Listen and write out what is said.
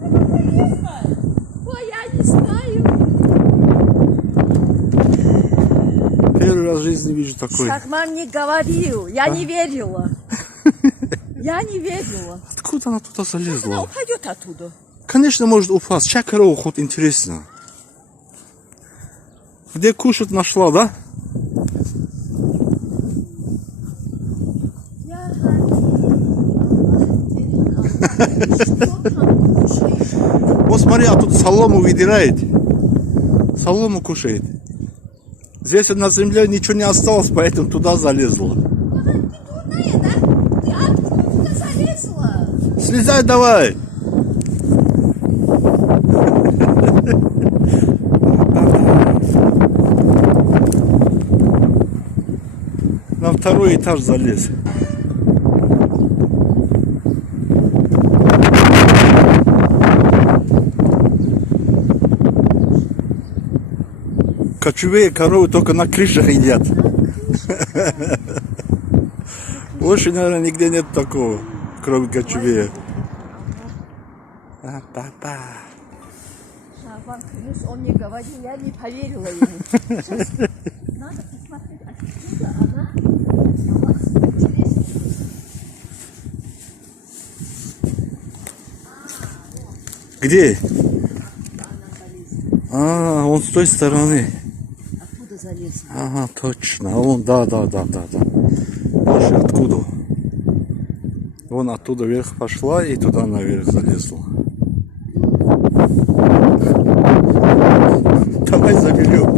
Ой, я не знаю. Первый раз в жизни вижу такой. Шахман не говорил, я не верила. Я не верила. Откуда она туда Она залезла? упадет оттуда. Конечно, может упасть. Чья корова хоть интересно. Где кушать нашла, да? Я Вот смотри, а тут солому выдирает. Солому кушает. Здесь на земле ничего не осталось, поэтому туда залезла. Ты дурная, да? Ты откуда залезла? Слезай давай. На второй этаж залез. Кочевые коровы только на крышах едят. Больше, наверное, нигде нет такого, кроме кочевые. Папа. Шахман клянусь, он мне говорил, я не поверила ему. Сейчас надо посмотреть, откуда она взялась. Интересно. Где? Она залезла. А, он с той стороны. Откуда залезла? Ага, точно. А он, да. Больше откуда? Вон оттуда вверх пошла и туда наверх залезла. Давай заберем.